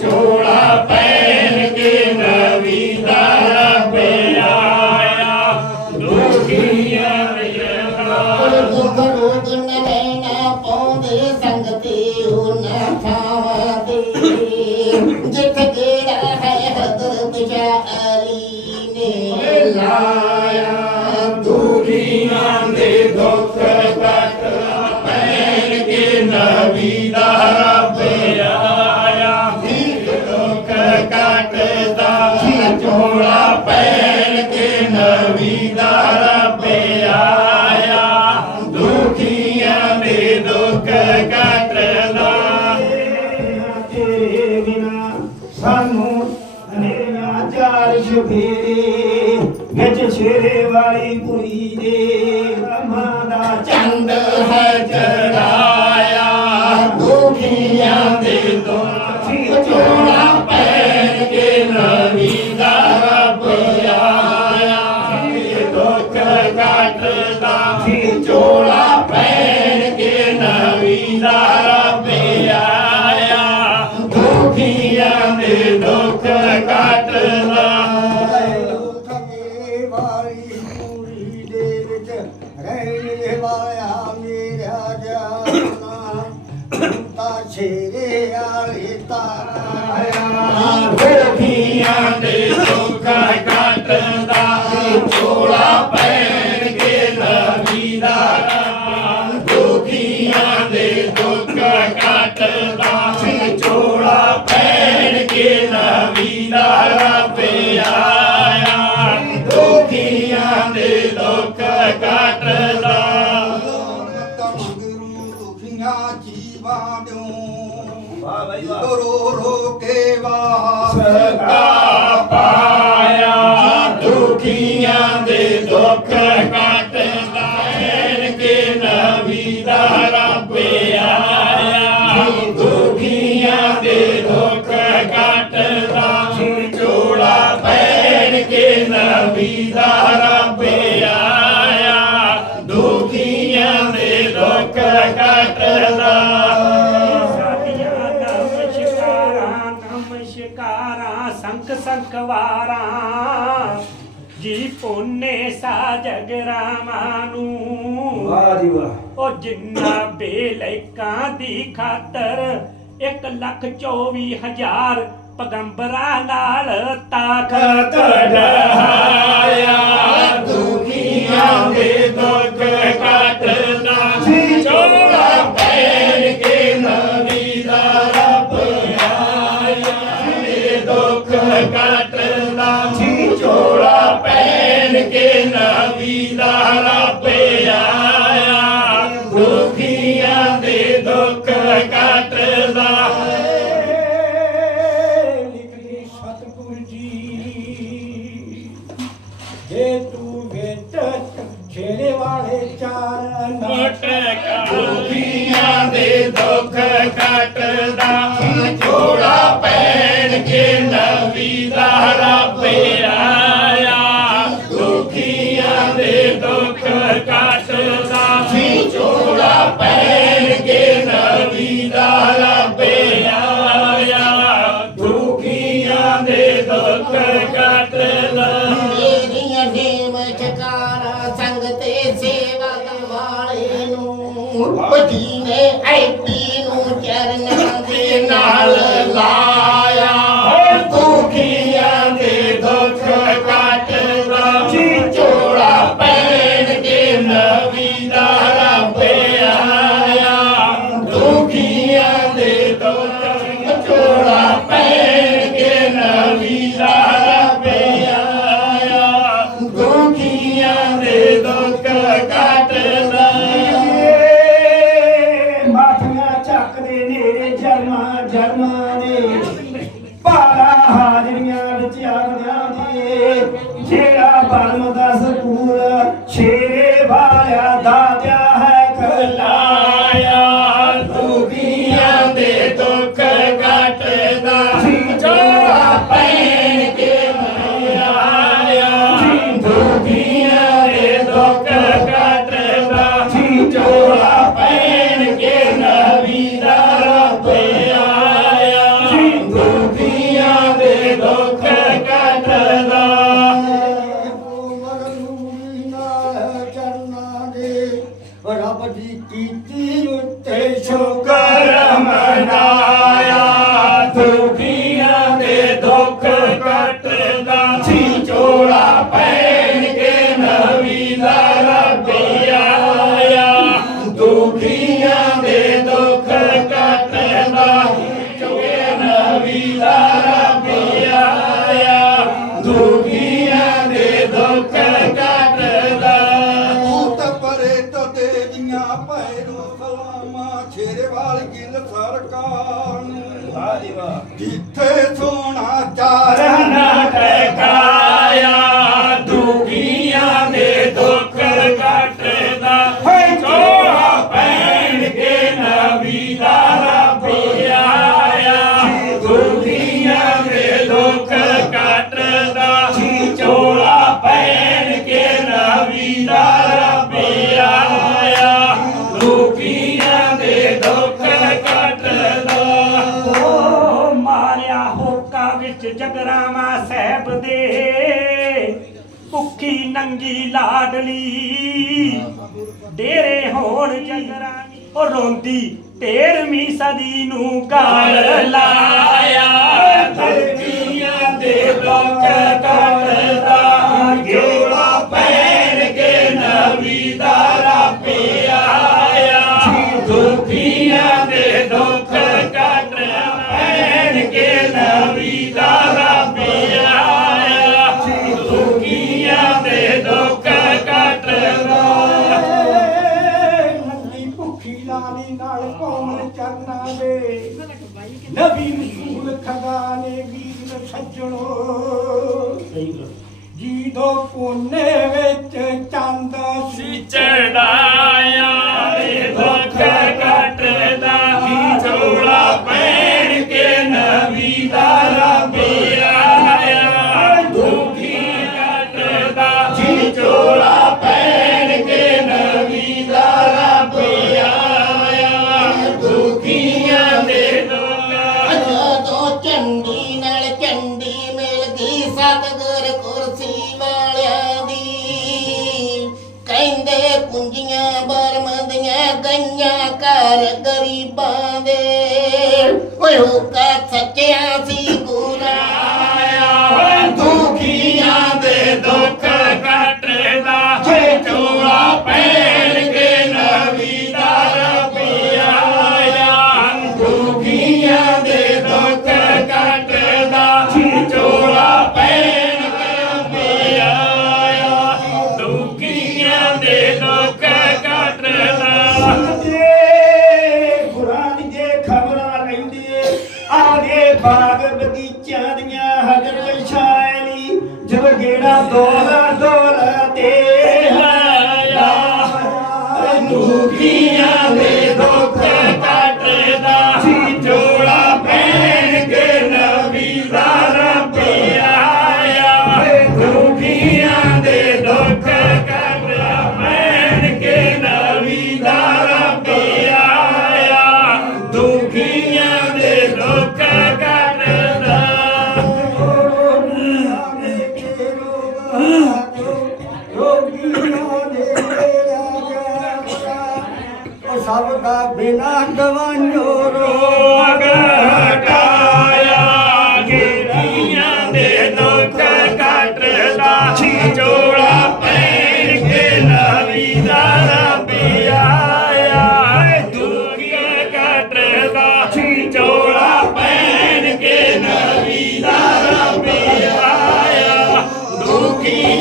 ਚੋਲਾ ਪੈ ਸ਼ੇਰੇ ਵਾਲੀ ਕੁੜੀ ਦੇ ਮਾਂ ਦਾ ਚੰਦ Grande. ਕਾ ਪਾਇਆ। ਦੁਖੀਆਂ ਦੇ ਦੁੱਖ ਕੱਟ ਲੈਣ ਕੇ ਨਵੀ ਦਾ ਰੱਬ ਆਇਆ। ਦੁਖੀਆਂ ਦੇ ਦੁੱਖ ਕੱਟ ਦਾ ਚੋਲਾ ਪੈਣ ਕੇ ਨਵੀ ਦਾ ਰੱਬ ਅਖਬਾਰਾਂ ਜੀ ਪੋਨੇ ਸਾ ਜਗ ਰਾਮਾਂ ਨੂੰ। ਵਾਹ ਜੀ ਵਾਹ। ਉਹ ਜਿੰਨਾ ਬੇਲੈਕਾਂ ਦੀ ਖਾਤਰ 1 ਲੱਖ 24 ਹਜ਼ਾਰ ਪਗੰਬਰਾਂ ਨਾਲ ਤਾਕਤ ਢਾਇਆ ਦੁਨੀਆ ਦੇ ਦੋ ਕੇ ਨਬੀ ਦਾ ਰੱਬ ਆਇਆ। ਦੁਖੀਆਂ ਦੇ ਦੁੱਖ ਕੱਟਦਾ। ਨਿਕਲੀ ਸਤਪੁਰ ਜੀ। ਜੇ ਤੂੰ ਵਿੱਚ ਛੇੜੇ ਵਾਲੇ ਚਾਰ ਨਾਟ pura, cheia ਚੰਗੀ ਲਾਡਲੀ। ਡੇਰੇ ਹੋਣ ਜਗਰਾਨੀ ਉਹ ਰੋਂਦੀ 13ਵੀਂ ਸਦੀ ਨੂੰ ਕਾਲ ਲਾਇਆ। ਜਿਹਦੋ ਪੁੰਨੇ ਵਿੱਚ ਚੰਦ ਸੀ ਚੜਾਇਆ ਵੇ ਦੁੱਖ ਗਰੀਬਾਂ ਦੇ। ਓਏ ਹੋਕਾ ਸੱਚਿਆ ਸੀ adorador. ਬਾਬਾ ਬਿਨਾ ਗਵਾਨੋ ਰੋਗ ਹਟਾਇਆ। ਗਿਰੀਆਂ ਦੇ ਦੁੱਖ ਕੱਟਦਾ। ਛਿਜੋੜਾ ਪੈਰ ਕੇ ਲਾਵੀ ਦਾ ਰਬਿਆਇਆ ਦੁੱਖ ਕੱਟਦਾ। ਛਿਜੋੜਾ ਪੈਰ ਕੇ ਲਾਵੀ ਦਾ ਰਬਿਆਇਆ ਦੁਖੀ